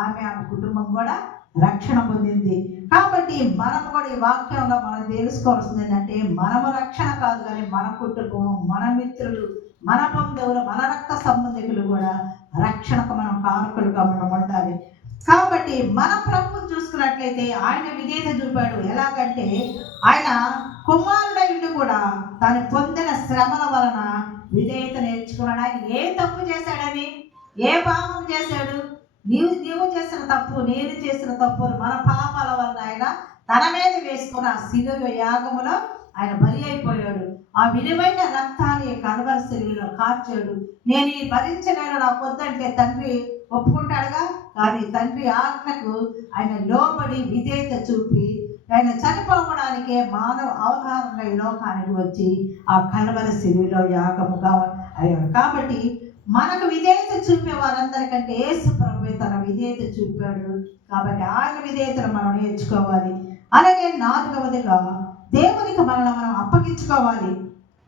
ఆమె కుటుంబం కూడా రక్షణ పొందింది. కాబట్టి మనం కూడా ఈ వాక్యంలో మనం తెలుసుకోవాల్సింది ఏంటంటే, మనము రక్షణ కాదు కానీ మన కుటుంబం, మన మిత్రులు, మన బంధువులు, మన రక్త సంబంధికులు కూడా రక్షణకు మనం కారకులుగా మనం ఉండాలి. కాబట్టి మన ప్రభువుని చూసుకున్నట్లయితే ఆయన విధేయత చూపాడు. ఎలాగంటే ఆయన కుమారుడైండు కూడా తాను పొందిన శ్రమల వలన విధేయత నేర్చుకున్నాడు. ఆయన ఏ తప్పు చేశాడని, ఏ పాపం చేశాడు? నీవు చేసిన తప్పు, నేను చేసిన తప్పు, మన పాపాల వలన ఆయన తన మీద వేసుకున్న శిలువ యాగములో ఆయన బలి అయిపోయాడు. ఆ విలువైన రక్తాన్ని కల్వరి శిలువలో కార్చాడు. నేను ఈ భరించలేను, నాకు వద్దంటే తండ్రి ఒప్పుకుంటాడుగా. కానీ తండ్రి ఆజ్ఞకు ఆయన లోబడి విధేయత చూపి ఆయన చనిపోవడానికే మానవ అవతారంలో ఈ లోకానికి వచ్చి ఆ కల్వరి శిలువలో యాగముగా అయ్యాడు. కాబట్టి మనకు విధేయత చూపే వారందరికంటే యేసు ప్రభువే తన విధేయత చూపాడు. కాబట్టి ఆయన విధేయతను మనం నేర్చుకోవాలి. అలాగే 4వదిగా దేవునికి మనల్ని మనం అప్పగించుకోవాలి.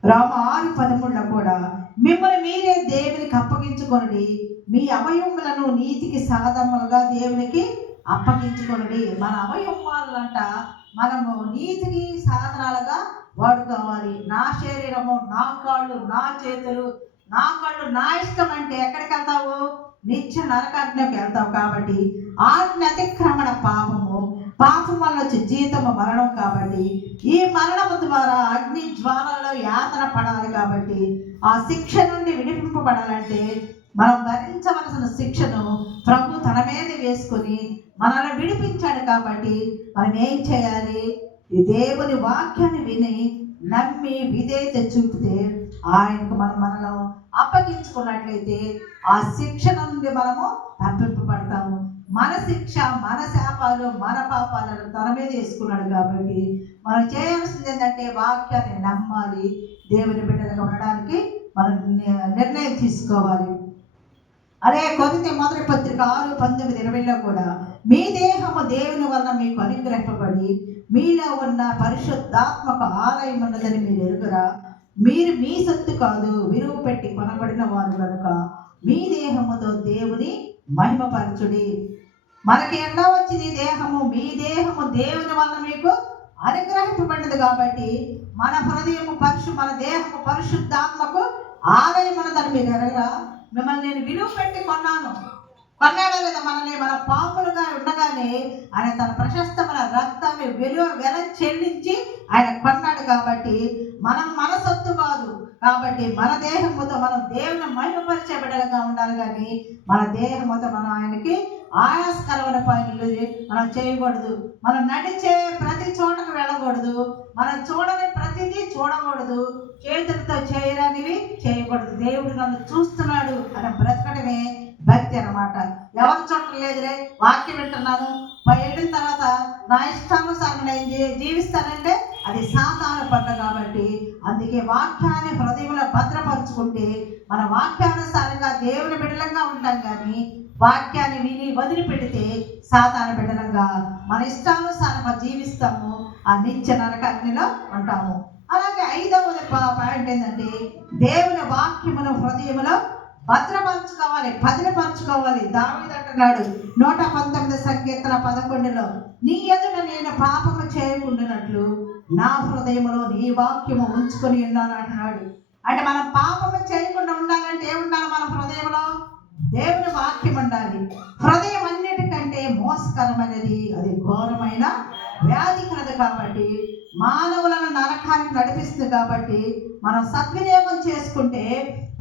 రామ 6:13 కూడా మిమ్మల్ని మీరే దేవునికి అప్పగించుకొనుడి, మీ అవయవములను నీతికి సాధనములుగా దేవునికి అప్పగించుకొనుడి. మన అవయవాలంట మనము నీతికి సాధనాలుగా వాడుకోవాలి. నా శరీరము, నా కాళ్ళు, నా చేతులు, నా కళ్ళు నా ఇష్టం అంటే ఎక్కడికి వెళ్తావు? నిత్య నరకాగ్నికి వెళ్తావు. కాబట్టి ఆజ్ఞ అతిక్రమణ పాపము, పాపం వల్ల వచ్చే జీతము మరణం. కాబట్టి ఈ మరణము ద్వారా అగ్ని జ్వాలలో యాతన పడాలి. కాబట్టి ఆ శిక్ష నుండి విడిపింపబడాలంటే మనం భరించవలసిన శిక్షను ప్రభు తన మీద వేసుకొని మనల్ని విడిపించాడు. కాబట్టి మనం ఏం చేయాలి? ఈ దేవుని వాక్యాన్ని విని నమ్మి విధేయత చూపితే ఆయనకు మనలో అప్పగించుకున్నట్లయితే ఆ శిక్ష నుండి మనము తప్పింపబడతాము. మన శిక్ష, మన శాపాలు, మన పాపాలను తన మీద వేసుకున్నాడు. కాబట్టి మనం చేయాల్సింది ఏంటంటే వాక్యాన్ని నమ్మాలి. దేవుని బిడ్డలుగా ఉండడానికి మనం నిర్ణయం తీసుకోవాలి. అదే కొరింథీ మొదటి పత్రిక 6:19-20 కూడా మీ దేహము దేవుని వలన మీకు అనుగ్రహింపబడి మీలో ఉన్న పరిశుద్ధాత్మక ఆలయం ఉన్నదని మీరు ఎరుగురా. మీరు మీ సొత్తు కాదు, విలువ పెట్టి కొనబడిన వారు కనుక మీ దేహముతో దేవుని మహిమపరచుడి. మనకి ఎట్లా వచ్చింది దేహము? మీ దేహము దేవుని వలన మీకు అనుగ్రహింపబడినది. కాబట్టి మన హృదయము మన దేహము పరిశుద్ధాత్మకు ఆలయం ఉన్నదని మీరు ఎరగరా. మిమ్మల్ని నేను విలువ పెట్టి కొన్నాడా లేదా? మనల్ని మన పాములుగా ఉండగానే ఆయన తన ప్రశస్తమైన రక్తాన్ని వెల చెల్లించి ఆయన కొన్నాడు. కాబట్టి మనం మన సొత్తు కాదు. కాబట్టి మన దేహముతో మనం దేవుని మహిమపరిచే బిడ్డలుగా ఉండాలి. కానీ మన దేహముతో మనం ఆయనకి ఆయాస్కరమైన పనులు మనం చేయకూడదు. మనం నడిచే ప్రతి చోటకు వెళ్ళకూడదు. మనం చూడని ప్రతిదీ చూడకూడదు. చేతులతో చేయరానివి చేయకూడదు. దేవుడు నన్ను చూస్తున్నాడు అని బ్రతకడమే భక్తి అన్నమాట. ఎవరు చూడలేదురే, వాక్యం వింటున్నాను, వెళ్ళిన తర్వాత నా ఇష్టానుసారం నేను జీవిస్తానంటే అది సాతాను పడ్డ. కాబట్టి అందుకే వాక్యాన్ని హృదయంలో భద్రపరుచుకుంటే మన వాక్యానుసారంగా దేవుని బిడ్డలంగా ఉంటాం. కానీ వాక్యాన్ని విని వదిలిపెడితే సాతాను బిడ్డలంగా మన ఇష్టానుసారంగా జీవిస్తాము, ఆ నిత్య నరకాగ్నిలో ఉంటాము. అలాగే 5వది పాయింట్ ఏంటంటే దేవుని వాక్యమును హృదయములో భద్రపరచుకోవాలి, భద్రపరచుకోవాలి. దావీదు అంటున్నాడు 119 సంకీర్తన 11 నీ ఎదుట నేను పాపము చేయకుండానట్లు నా హృదయములో నీ వాక్యము ఉంచుకొని ఉన్నాను అంటున్నాడు. అంటే మనం పాపము చేయకుండా ఉండాలంటే ఏముండాలి? మన హృదయంలో దేవుని వాక్యం ఉండాలి. హృదయం అన్నిటికంటే మోసకరమైనది, అది ఘోరమైన వ్యాధికరది. కాబట్టి మానవులను నరకానికి నడిపిస్తుంది. కాబట్టి మనం సద్వినియోగం చేసుకుంటే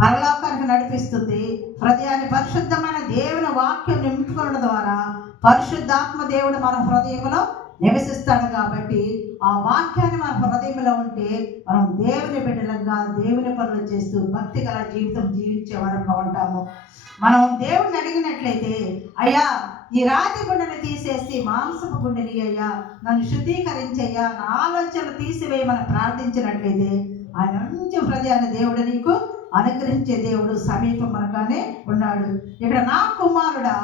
పరలోకానికి నడిపిస్తుంది. హృదయాన్ని పరిశుద్ధమైన దేవుని వాక్యం నింపుకోవడం ద్వారా పరిశుద్ధాత్మ దేవుడు మన హృదయంలో నివసిస్తాడు. కాబట్టి ఆ వాక్యాన్ని మన హృదయంలో ఉంటే మనం దేవుని బిడ్డలుగా దేవుని పనులు చేస్తూ భక్తి గల జీవితం జీవించే వరకు ఉంటాము. మనం దేవుడిని అడిగినట్లయితే, అయ్యా ఈ రాతి గుండెని తీసేసి మాంసపు గుండెని అయ్యా నన్ను శుద్ధీకరించయ్యా, నా ఆలోచనలు తీసివేయమని ప్రార్థించినట్లయితే ఆయన మంచి హృదయాన్ని దేవుడు నీకు అనుగ్రహించే దేవుడు సమీపంగానే ఉన్నాడు. ఇక్కడ నా కుమారుడా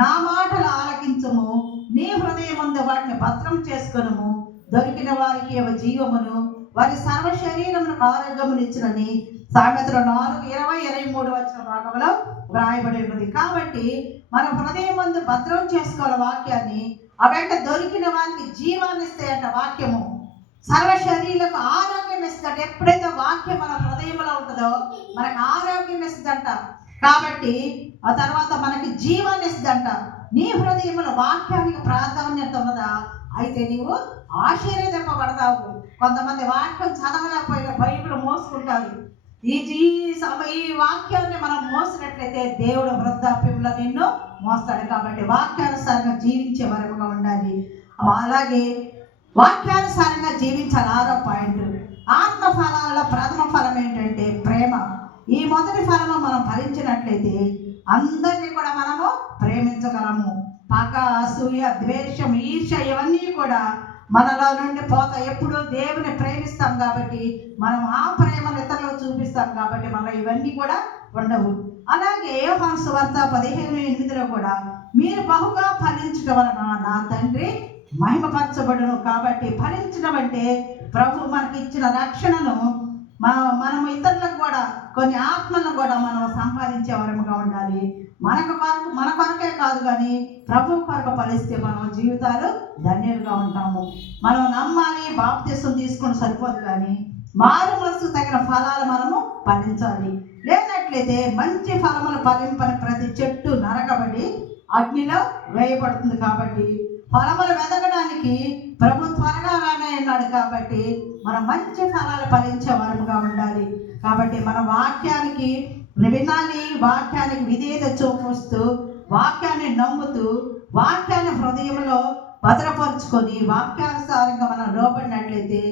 నా మాటలు ఆలకించము, నీ హృదయమందు వాటిని భద్రం చేసుకొనుము, దొరికిన వారికి జీవమును వారి సర్వ శరీరమునకు ఆరోగ్యమునిచ్చునని సామెతలు 4:20-23 భాగంలో వ్రాయబడి ఉన్నది. కాబట్టి మన హృదయమందు భద్రం చేసుకోవాలి వాక్యాన్ని. అవంటే దొరికిన వారికి జీవాన్ని ఇస్తాయంట. వాక్యము సర్వ శరీరకు ఆరోగ్యం ఇస్తుందంట. ఎప్పుడైతే వాక్యం మన హృదయంలో ఉంటుందో మనకు ఆరోగ్యం ఇస్తుందంట. కాబట్టి ఆ తర్వాత మనకి జీవాన్ని ఇస్తుందంట. నీ హృదయంలో వాక్యానికి ప్రాధాన్యత ఉన్నదా? అయితే నీవు ఆశీర్వదింపబడతావు. కొంతమంది వాక్యం చదవలేకపోయిన బైబిల్ మోసుకుంటారు. ఈ వాక్యాన్ని మనం మోసినట్లయితే దేవుడు వృద్ధాప్యంలో నిన్ను మోస్తాడు. కాబట్టి వాక్యానుసారంగా జీవించే వరముగా ఉండాలి. అలాగే వాక్యానుసారంగా జీవించాలి. 6వ పాయింట్ ఆత్మ ఫలాలలో ప్రథమ ఫలం ఏంటంటే ప్రేమ. ఈ మొదటి ఫలము మనం ఫలించినట్లయితే అందరినీ కూడా మనము ప్రేమించగలము. పగ, అసూయ, ద్వేషం, ఈర్ష్య ఇవన్నీ కూడా మనలో నుండి పోతాయి. ఎప్పుడు దేవుని ప్రేమిస్తాం కాబట్టి మనం ఆ ప్రేమను ఇతరులకు చూపిస్తాం కాబట్టి మనం ఇవన్నీ కూడా ఉండవు. అలాగే యోహాను సువార్త 15:8 కూడా మీరు బహుగా ఫలించడం వలన నా తండ్రి మహిమపరచబడును. కాబట్టి ఫలించడం అంటే ప్రభు మనకి ఇచ్చిన రక్షణను మనం ఇతరులకు కూడా కొన్ని ఆత్మలను కూడా మనం సంపాదించే వరముగా ఉండాలి. మన కొరకే కాదు కానీ ప్రభు కొరకు ఫలిస్తే మనం జీవితాలు ధన్యులుగా ఉంటాము. మనం నమ్మాలి, బాప్తిసం తీసుకుని సరిపోదు కానీ మారు మనసు తగిన ఫలాలు మనము ఫలించాలి. లేనట్లయితే మంచి ఫలములు ఫలింపని ప్రతి చెట్టు నరకబడి అగ్నిలో వేయబడుతుంది. కాబట్టి ఫలములు వెదగడానికి ప్రభు త్వరగా రానే అన్నాడు. కాబట్టి మనం మంచి ఫలాలు ఫలించే వరముగా ఉండాలి. కాబట్టి మన వాక్యానికి వినాలి, వాక్యానికి విధేయత చూపిస్తూ, వాక్యాన్ని నమ్ముతూ, వాక్యాన్ని హృదయంలో భద్రపరుచుకొని వాక్యానుసారంగా మనం లోబడినట్లయితే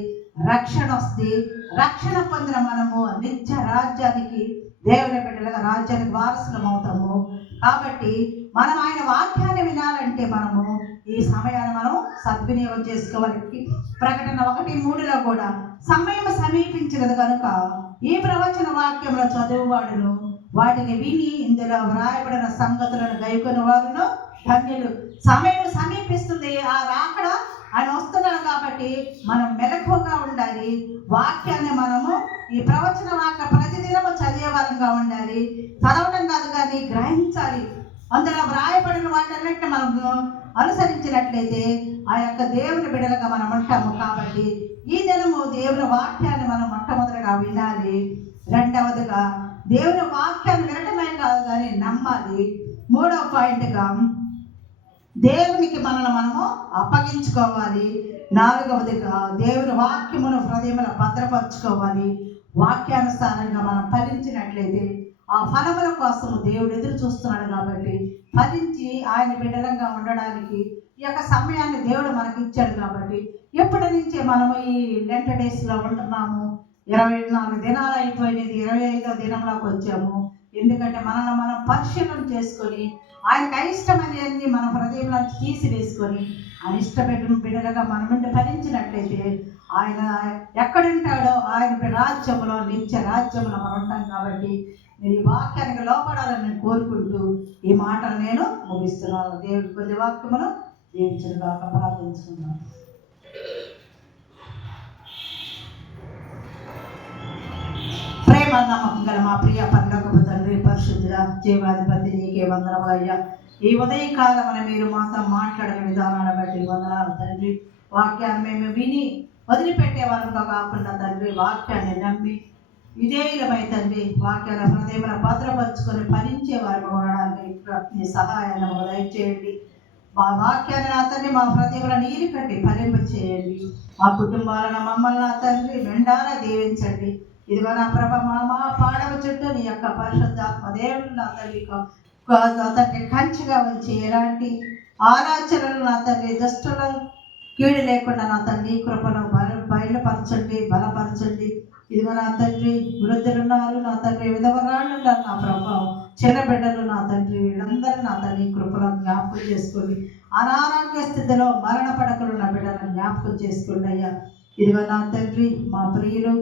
రక్షణ వస్తుంది. రక్షణ పొందిన మనము నిత్య రాజ్యానికి, దేవుని బిడ్డలుగా రాజ్యానికి వారసులం అవుతాము. కాబట్టి మనం ఆయన వాక్యాన్ని వినాలంటే మనము ఈ సమయాన్ని మనం సద్వినియోగం చేసుకోవాలి. ప్రకటన 1:3 కూడా సమయం సమీపించినది కనుక ఈ ప్రవచన వాక్యంలో చదువువాడును వాటిని విని ఇందులో వ్రాయబడిన సంగతులను గైకొని వారును ధన్యులు. సమయం సమీపిస్తుంది, ఆ రాకడ ఆయన వస్తున్నాడు. కాబట్టి మనం మెలకువగా ఉండాలి. వాక్యాన్ని మనము ఈ ప్రవచన వాక్య ప్రతిదినము చదివేవారంగా ఉండాలి. చదవడం కాదు కానీ గ్రహించాలి. అందులో వ్రాయబడిన వాటన్నిటిని మనము అనుసరించినట్లయితే ఆ యొక్క దేవుని బిడ్డలుగా మనం ఉంటాము. కాబట్టి ఈ దినము దేవుని వాక్యాన్ని మనం మొట్టమొదటిగా వినాలి. రెండవదిగా దేవుని వాక్యాన్ని వినటమే కాదు కానీ నమ్మాలి. మూడవ పాయింట్గా దేవునికి మనము అప్పగించుకోవాలి. నాలుగవదిగా దేవుని వాక్యమును హృదయములో భద్రపరచుకోవాలి. వాక్యానుసారంగా మనం ఫలించినట్లయితే ఆ ఫలముల కోసం దేవుడు ఎదురు చూస్తున్నాడు. కాబట్టి ఫలించి ఆయన బిడ్డలంగా ఉండడానికి ఈ యొక్క సమయాన్ని దేవుడు మనకి ఇచ్చాడు. కాబట్టి ఎప్పటి నుంచే మనము ఈ లెంట్ డేస్లో ఉంటున్నాము. 24 దినాలు అయిపోయినది, 25వ దినంలోకి వచ్చాము. ఎందుకంటే మనల్ని మనం పరిశీలన చేసుకొని ఆయనకు అయిష్టమనేది మన హృదయంలో తీసివేసుకొని ఆయన ఇష్టపెట్టిన బిడ్డలుగా మన నుండి ఫలించినట్లయితే ఆయన ఎక్కడుంటాడో ఆయన రాజ్యంలో, నిత్య రాజ్యంలో మనం ఉంటాం. కాబట్టి నేను ఈ వాక్యానికి లోపడాలని నేను కోరుకుంటూ ఈ మాటలు నేను ముగిస్తున్నాను. దేవుడి కొద్ది వాక్యమును దీవించుగా ప్రార్థించుకున్నాను. ప్రేమ నమ్మకం గల మా ప్రియ పరలోకపు తండ్రి, పరిశుద్ధుల జీవాధిపతి, నీకే వందనములయ్యా. ఈ ఉదయకాలమున మీరు మాతో మాట్లాడిన విధానాన్ని బట్టి వందనాలు తండ్రి. వాక్యాన్ని మేము విని వదిలిపెట్టే వారంగా కాకుండా తండ్రి, వాక్యాన్ని నమ్మి విధేయులమై తండ్రి వాక్యాన్ని హృదయంలో భద్రపరుచుకొని ఫలించే వారు ఉండడానికి మీ సహాయాన్ని దయచేయండి. మా వాక్యాన్ని నా తండ్రి మా హృదయంలో నీరు కట్టి ఫలింప చేయండి. మా కుటుంబాలను మమ్మల్ని నా తండ్రి మెండారా దీవించండి. ఇదిగో నా ప్రభ మా పాడవ చుట్టూ నీ యొక్క పరిశుద్ధాత్మ దేవుడు నా తండ్రి కంచిగా వచ్చి ఎలాంటి ఆలోచనలు నా తండ్రి దుష్టుల కీడు లేకుండా నా తండ్రి కృపను బయలుపరచండి, బలపరచండి. ఇదిగో నా తండ్రి వృద్ధులున్నారు, నా తండ్రి విధవరాళ్ళు ఉన్నారు, నా ప్రభావం చిన్న బిడ్డలు నా తండ్రి వీళ్ళందరూ నా తండ్రి కృపలను జ్ఞాపకం చేసుకోండి. అనారోగ్య స్థితిలో మరణ పడకలు నా బిడ్డలను జ్ఞాపకం చేసుకోండి అయ్యా. ఇదిగో నా తండ్రి మా ప్రియులు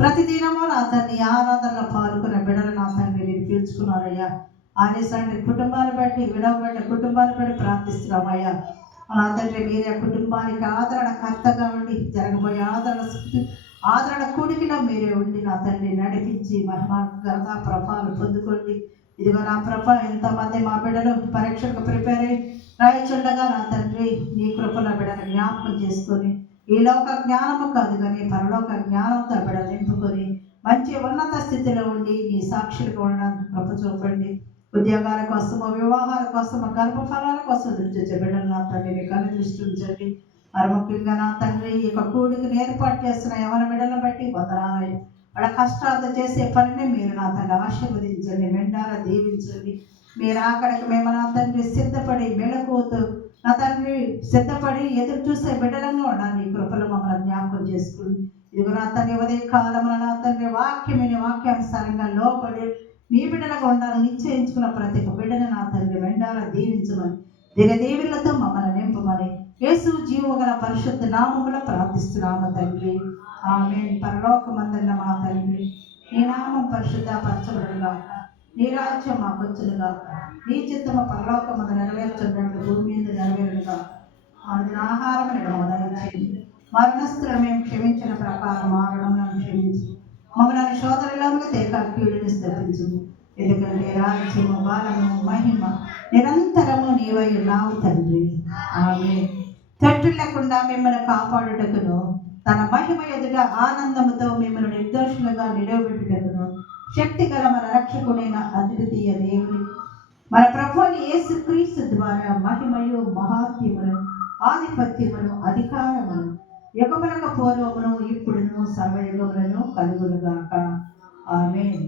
ప్రతిదినము నా తండ్రి ఆరాధనలో పాల్గొనే బిడ్డలు నా తండ్రి మీరు పీల్చుకున్నారయ్యా. ఆనేసండి కుటుంబాన్ని బట్టి విడవబడిన కుటుంబాన్ని బట్టి ప్రార్థిస్తున్నామయ్యా. నా తండ్రి మీరే కుటుంబానికి ఆదరణ కర్తగా ఉండి జరగబోయే ఆదరణ కూడికిలో మీరే ఉండి నా తండ్రి నడిపించి మహిమ ఘనత ప్రభావాలు పొందుకోండి. ఇదిగో నా ప్రభ ఎంతమంది మా బిడ్డలు పరీక్షలకు ప్రిపేర్ అయ్యి రాయిచుండగా నా తండ్రి నీ కృపల బిడ్డను జ్ఞాపకం చేసుకొని ఈ లోక జ్ఞానము కాదు కానీ పరలోక జ్ఞానంతో బిడ్డలు నింపుకొని మంచి ఉన్నత స్థితిలో ఉండి నీ సాక్షులుగా ఉండడానికి కృప చూపండి. ఉద్యోగాల కోసము, వివాహాల కోసము, గర్భఫలాల కోసం దృష్టి బిడ్డలు నా తండ్రి మీకు అనుదృష్టి ఉంచండి. మరి ముఖ్యంగా నా తండ్రి ఈ యొక్క కూడికను ఏర్పాటు చేస్తున్న యవన బిడ్డలను బట్టి వందనాలు. వాళ్ళ కష్టాలతో చేసే పనిని మీరు నా తండ్రి ఆశీర్వదించండి, మెండారా దీవించండి. మీరు అక్కడికి మేము నా తండ్రి సిద్ధపడి మెళకువతో నా తండ్రి సిద్ధపడి ఎదురు చూసే బిడ్డలంగా ఉండాలి. ఈ కృపలు మమ్మల్ని జ్ఞాపకం చేసుకుని ఇదిగో నా తండ్రి ఉదయ కాలంలో నా తండ్రి వాక్యానుసారంగా లోపడి మీ బిడ్డలుగా ఉండాలని నిశ్చయించుకున్న ప్రతి ఒక్క బిడ్డను నా తండ్రి వెండాల దీవించమని దీవెనలతో మమ్మల్ని నింపమని యేసు జీవగల పరిశుద్ధ నామములో ప్రార్థిస్తున్నాము తండ్రి. ఆమేన్. పరలోకమందున్న మా తండ్రి, నీ నామం పరిశుద్ధపరచబడుగాక, నీ రాజ్యం మాకు వచ్చునుగాక, నీ చిత్తము పరలోకమందు నెరవేర్చున్నట్లు భూమి మీద నెరవేరుగాక. మన ఆహారం దయచేయండి, మరణస్తులను మేము క్షమించిన ప్రకారం మా రుణములను క్షమించి మమ్మల్ని శోధనలోకి తేక కీడుని స్థితించు. ఎందుకంటే రాజ్యము బలము మహిమ నిరంతరము నీవై ఉన్నావు తండ్రి. ఆమేన్. తట్టు లేకుండా మిమ్మల్ని కాపాడుటకును తన మహిమ ఎదుట ఆనందముతో మిమ్మల్ని నిర్దోషులుగా నిలవబెట్టుటకును శక్తి గల మన రక్షకుడైన అద్వితీయ దేవుని మన ప్రభువుని యేసుక్రీస్తు ద్వారా మహిమయు మహాత్మ్యమును ఆధిపత్యమును అధికారమును యుగములకు పూర్వమును ఇప్పుడును సర్వయుగములను కలుగునుగాక. ఆమేన్.